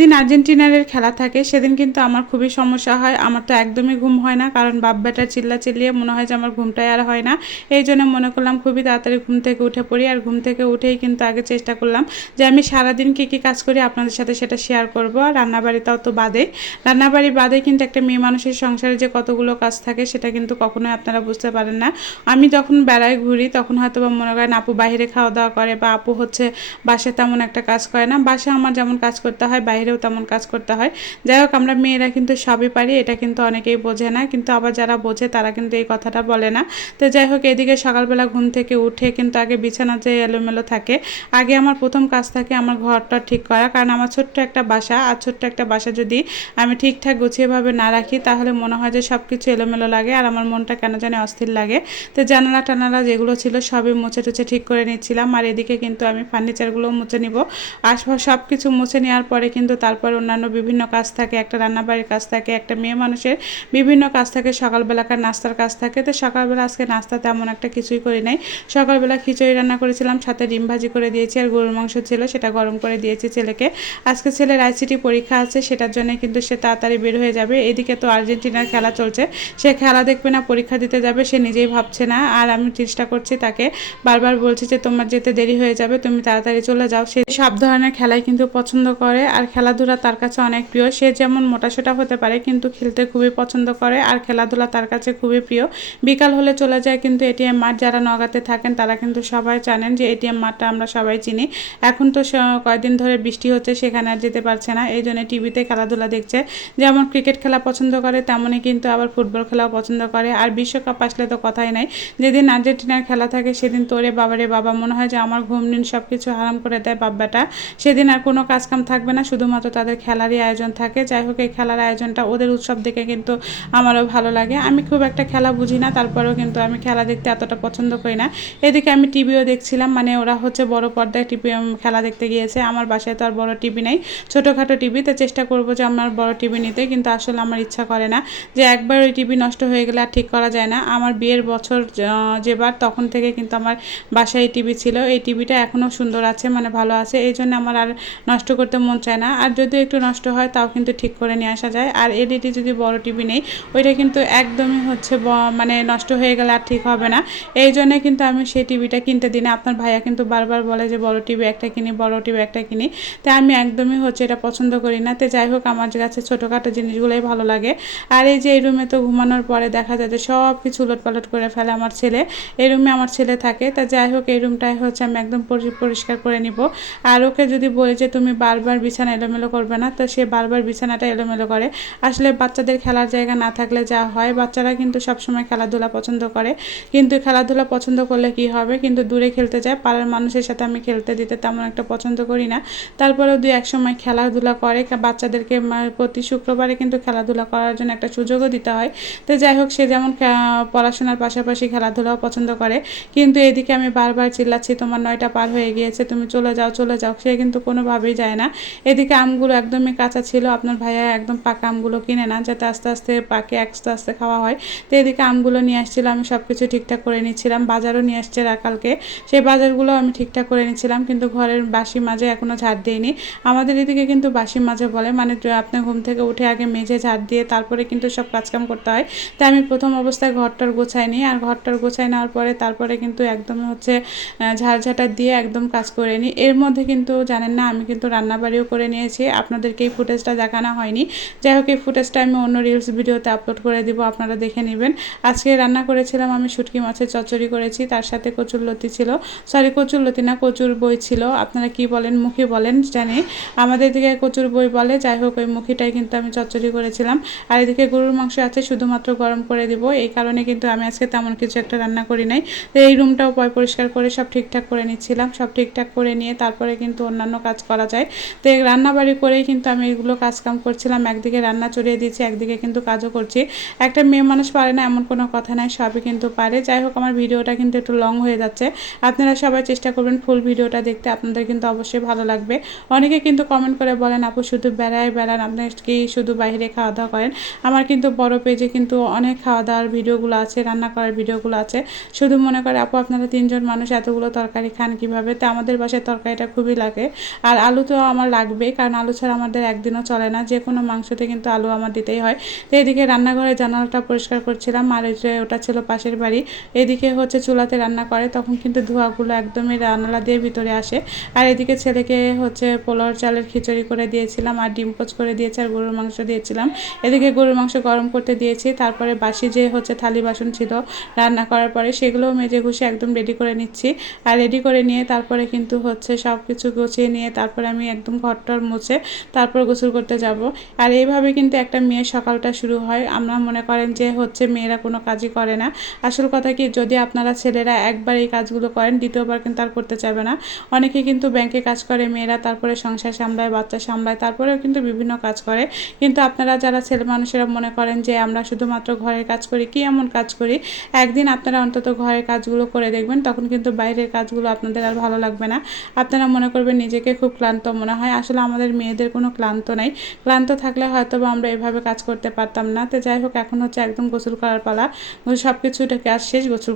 দিন আর্জেন্টিনার খেলা থাকে সেদিন কিন্তু আমার খুবই সমস্যা হয়। আমার তো একদমই ঘুম হয় না, কারণ বাপ বেটার চিল্লিয়ে মনে হয় যে আমার ঘুমটাই আর হয় না। এই জন্য মনে করলাম খুবই তাড়াতাড়ি ঘুম থেকে উঠে পড়ি, আর ঘুম থেকে উঠেই কিন্তু আগে চেষ্টা করলাম যে আমি সারাদিন কী কী কাজ করি আপনাদের সাথে সেটা শেয়ার করব। আর রান্নাবাড়িটাও তো বাদে, রান্নাবাড়ি বাদে কিন্তু একটা মেয়ে মানুষের সংসারে যে কতগুলো কাজ থাকে সেটা কিন্তু কখনোই আপনারা বুঝতে পারেন না। আমি যখন বেড়ায় ঘুরি তখন হয়তো বা মনে করেন আপু বাইরে খাওয়া দাওয়া করে, বা আপু হচ্ছে বাসায় তেমন একটা কাজ করে না। বাসায় আমার যেমন কাজ করতে হয় বাইরেও তেমন কাজ করতে হয়। যাই হোক, আমরা মেয়েরা কিন্তু সবই পারি, এটা কিন্তু অনেকেই বোঝে না, কিন্তু আবার যারা বোঝে তারা কিন্তু এই কথাটা বলে না। তো যাই হোক, এদিকে সকালবেলা ঘুম থেকে উঠে কিন্তু আগে বিছানা যে এলোমেলো থাকে, আগে আমার প্রথম কাজ থাকে আমার ঘরটা ঠিক করা। কারণ আমার ছোট্ট একটা বাসা, আর ছোট্ট একটা বাসা যদি আমি ঠিকঠাক গুছিয়েভাবে না রাখি তাহলে মনে হয় যে সব কিছু এলোমেলো লাগে, আর আমার মনটা কেন জানি অস্থির লাগে। তো জানালা টানালা যেগুলো ছিল সবই মুছে টুছে ঠিক করে নিচ্ছিলাম, আর এদিকে কিন্তু আমি ফার্নিচারগুলো মুছে নিব। আশপাশ সব কিছু মুছে নেওয়ার পরে কিন্তু তারপর অন্যান্য বিভিন্ন কাজ থাকে, একটা রান্নাবাড়ির কাজ থাকে, একটা মেয়ে মানুষের বিভিন্ন কাজ থাকে, সকালবেলাকার নাস্তার কাজ থাকে। তো সকালবেলা আজকে নাস্তা তেমন একটা কিছুই করি নাই। সকালবেলা খিচুড়ি রান্না করেছিলাম, সাথে ডিম ভাজি করে দিয়েছি, আর গরুর মাংস ছিল সেটা গরম করে দিয়েছি ছেলেকে। আজকে ছেলের আইসিটি পরীক্ষা আছে, সেটার জন্য কিন্তু সে তাড়াতাড়ি বের হয়ে যাবে। এদিকে তো আর্জেন্টিনার খেলা চলছে, সে খেলা দেখবে না পরীক্ষা দিতে যাবে, সে নিজেই ভাবছে না। আর আমি চেষ্টা করছি তাকে, বারবার বলছি যে তোমার যেতে দেরি হয়ে যাবে, তুমি তাড়াতাড়ি চলে যাও। সে সব ধরনের খেলাই কিন্তু পছন্দ করে, আর খেলাধুলা তার কাছে অনেক প্রিয়। সে যেমন মোটাসোটা হতে পারে কিন্তু খেলতে খুবই পছন্দ করে, আর খেলাধুলা তার কাছে খুবই প্রিয়। বিকাল হলে চলে যায় কিন্তু এটিএম মাঠ, যারা নওগাঁতে থাকেন তারা কিন্তু সবাই জানেন যে এটিএম মাঠটা আমরা সবাই চিনি। এখন তো কয়েকদিন ধরে বৃষ্টি হচ্ছে, সেখানে আর যেতে পারছে না, এই জন্য টিভিতে খেলাধুলা দেখছে। যেমন ক্রিকেট খেলা পছন্দ করে তেমনই কিন্তু আবার ফুটবল খেলাও পছন্দ করে। আর বিশ্বকাপ আসলে তো কথাই নাই, যেদিন আর্জেন্টিনার খেলা থাকে সেদিন তোরে বাবারে বাবা, মনে হয় যে আমার ঘুম নিন সব কিছু হারাম করে দেয় বাব্বাটা। সেদিন আর কোনো কাজকাম থাকবে না, শুধুমাত্র তাদের খেলারই আয়োজন থাকে। যাই হোক, এই খেলার আয়োজনটা ওদের উৎসব দেখে কিন্তু আমারও ভালো লাগে। আমি খুব একটা খেলা বুঝি না, তারপরেও কিন্তু আমি খেলা দেখতে এতটা পছন্দ করি না। এদিকে আমি টিভিও দেখছিলাম, মানে ওরা হচ্ছে বড় পর্দায় টিভি খেলা দেখতে গিয়েছে। আমার বাসায় তো আর বড় টিভি নেই, ছোটোখাটো টিভি। তো চেষ্টা করবো যে আমার বড় টিভি নিতে, কিন্তু আসলে আমার ইচ্ছা করে না, যে একবার ওই টিভি নষ্ট হয়ে গেলে আর ঠিক করা যায় না। আমার বিয়ের বছর যেবার, তখন থেকে কিন্তু আমার বাসায় টিভি ছিল, এই টিভিটা এখনও সুন্দর আছে, মানে ভালো আছে। এই জন্য আমার আর নষ্ট করতে মন চায় না, আর যদি একটু নষ্ট হয় তাও কিন্তু ঠিক করে নিয়ে আসা যায়। আর এলইডি যদি বড় টিভি নেই, ওইটা কিন্তু একদমই হচ্ছে মানে নষ্ট হয়ে গেলে আর ঠিক হবে না। এই জন্য কিন্তু আমি সেই টিভিটা কিনতে দিই না। আপনার ভাইয়া কিন্তু বারবার বলে যে বড় টিভি একটা কিনি, বড় টিভি একটা কিনি। তাই আমি একদমই হচ্ছে এটা পছন্দ করি না। তো যাই হোক, আমার কাছে ছোটোখাটো জিনিসগুলোই ভালো লাগে। আর এই যে এই রুমে তো ঘুমানোর পরে দেখা যায় যে সব কিছু উলটপালট করে ফেলে আমার ছেলে। এই রুমে আমার ছেলে থাকে। তা যাই হোক, এই রুমটাই হচ্ছে আমি একদম পরিষ্কার করে নিব। আর ওকে যদি বলি যে তুমি বারবার বিছানা এলোমেলো করবে না, তো সে বারবার বিছানাটা এলোমেলো করে। আসলে বাচ্চাদের খেলার জায়গা না থাকলে যা হয়, বাচ্চারা কিন্তু সবসময় খেলাধুলা পছন্দ করে, কিন্তু খেলাধুলা পছন্দ করলে কি হবে, কিন্তু দূরে খেলতে যায়, পাড়ার মানুষের সাথে আমি খেলতে দিতে তেমন একটা পছন্দ করি না। তারপরেও দুই এক সময় খেলাধুলা করে। বাচ্চাদেরকে প্রতি শুক্রবারে কিন্তু খেলাধুলা করার জন্য একটা সুযোগও দিতে হয়। তো যাই হোক, সে যেমন পড়াশোনার পাশাপাশি খেলাধুলাও পছন্দ করে, কিন্তু এদিকে আমি বারবার চিল্লাচ্ছি তোমার 9টা পার হয়ে গিয়েছে, তুমি চলে যাও চলে যাও, সে কিন্তু কোনোভাবেই যায় না। এদিকে আমগুলো একদমই কাঁচা ছিল, আপনার ভাইয়া একদম পাকা আমগুলো কিনে না, যাতে আস্তে আস্তে পাকে আস্তে আস্তে খাওয়া হয়। তো এদিকে আমগুলো নিয়ে আসছিল, আমি সব কিছু ঠিকঠাক করে নিচ্ছিলাম। বাজারও নিয়ে আসছে কালকে, সেই বাজারগুলো আমি ঠিকঠাক করে নিচ্ছিলাম, কিন্তু ঘরের বাসি মাঝে এখনও ঝাড় দিইনি। আমাদের এদিকে কিন্তু বাসি মাঝে বলে, মানে আপনি ঘুম থেকে উঠে আগে মেঝে ঝাড় দিয়ে তারপরে কিন্তু সব কাজকাম করতে হয়। তাই আমি প্রথম অবস্থায় ঘরটার গোছাই নিই, আর ঘরটার গোছাই নেওয়ার পরে তারপরে কিন্তু একদমই হচ্ছে ঝাড়ঝাঁটা দিয়ে একদম কাজ করে নিই। এর মধ্যে কিন্তু জানেন না, আমি কিন্তু রান্নাবাড়িও করে নিয়েছি, আপনাদেরকে এই ফুটেজটা দেখানো হয়নি। যাই হোক, এই ফুটেজটা আমি অন্য রিলস ভিডিওতে আপলোড করে দিব, আপনারা দেখে নেবেন। আজকে রান্না করেছিলাম আমি শুটকি মাছের চচ্চড়ি করেছি, তার সাথে কচুরলতি ছিল, সরি কচুরলতি না, কচুর বই ছিল, আপনারা কি বলেন মুখী বলেন জানি, আমাদের দিকে কচুর বই বলে। যাই হোক, ওই মুখীটাই কিন্তু আমি চচ্চড়ি করেছিলাম। আর এদিকে গরুর মাংস আছে, শুধুমাত্র গরম করে দিব, এই কারণে কিন্তু আমি আজকে তেমন কিছু একটা রান্না করি নাই। তো এই রুমটাও পরিষ্কার করে সব ঠিকঠাক করে নিচ্ছিলাম, সব ঠিকঠাক করে নিয়ে তারপরে কিন্তু অন্যান্য কাজ করা যায়। তো এই রান্নাবাড়ি করেই কিন্তু আমি এগুলো কাজকাম করছিলাম, একদিকে রান্না চড়িয়ে দিচ্ছি, একদিকে কিন্তু কাজও করছি। একটা মেয়ে মানুষ পারে না এমন কোনো কথা নাই, সবই কিন্তু পারে। যাই হোক, আমার ভিডিওটা কিন্তু একটু লং হয়ে যাচ্ছে, আপনারা সবাই চেষ্টা করবেন ফুল ভিডিওটা দেখতে, আপনাদের কিন্তু অবশ্যই ভালো লাগবে। অনেকে কিন্তু কমেন্ট করে বলেন আপু শুধু বেড়ান, আপনি কি শুধু বাইরে খাওয়া দাওয়া করেন। আমার কিন্তু বড় পেজে কিন্তু অনেক খাওয়া দাওয়ার ভিডিওগুলো আছে, রান্না করার ভিডিওগুলো আছে। শুধু মনে করে আপু আপনারা 3জন মানুষ এতগুলো তরকারি খান কীভাবে, তো আমাদের বাসায় তরকারিটা খুবই লাগে, আর আলু তো আমার লাগবে, কারণ কারণ আলু ছাড়া আমাদের একদিনও চলে না, যে কোনো মাংসতে কিন্তু আলু আমার দিতেই হয়। তো এদিকে রান্নাঘরের জানালাটা পরিষ্কার করছিলাম, আর ওটা ছিল পাশের বাড়ি। এদিকে হচ্ছে চুলাতে রান্না করে, তখন কিন্তু ধোঁয়াগুলো একদমই জানালা দিয়ে ভিতরে আসে। আর এদিকে ছেলেকে হচ্ছে পোলাওর চালের খিচুড়ি করে দিয়েছিলাম, আর ডিম পোচ করে দিয়েছি, আর গরুর মাংস দিয়েছিলাম। এদিকে গরুর মাংস গরম করতে দিয়েছি, তারপরে বাসি যে হচ্ছে থালি বাসন ছিল রান্না করার পরে সেগুলোও মেজে ঘুষে একদম রেডি করে নিচ্ছি। আর রেডি করে নিয়ে তারপরে কিন্তু হচ্ছে সব কিছু গুছিয়ে নিয়ে তারপরে আমি একদম ঘরটর মুছে তারপর গোসল করতে যাব। আর এইভাবে কিন্তু একটা মেয়ের সকালটা শুরু হয়। আমরা মনে করেন যে হচ্ছে মেয়েরা কোনো কাজই করে না, আসল কথা কি, যদি আপনারা ছেলেরা একবার এই কাজগুলো করেন দ্বিতীয়বার কিন্তু আর করতে চাইবে না। অনেকে কিন্তু ব্যাংকে কাজ করে মেয়েরা, তারপরে সংসার সামলায়, বাচ্চা সামলায়, তারপরেও কিন্তু বিভিন্ন কাজ করে। কিন্তু আপনারা যারা ছেলে মানুষেরা মনে করেন যে আমরা শুধুমাত্র ঘরের কাজ করি, কি এমন কাজ করি, একদিন আপনারা অন্তত ঘরের কাজগুলো করে দেখবেন, তখন কিন্তু বাইরের কাজগুলো আপনাদের আর ভালো লাগবে না। আপনারা মনে করবেন নিজেকে খুব ক্লান্ত মনে হয়। আসলে আমাদের মেয়েদের কোনো ক্লান্ত নাই, ক্লান্ত থাকলে হয়তো বা আমরা এভাবে কাজ করতে পারতাম না। তো যাই হোক, এখন হচ্ছে একদম গোসল করার পালা, সব কিছু কাজ শেষ, গোসল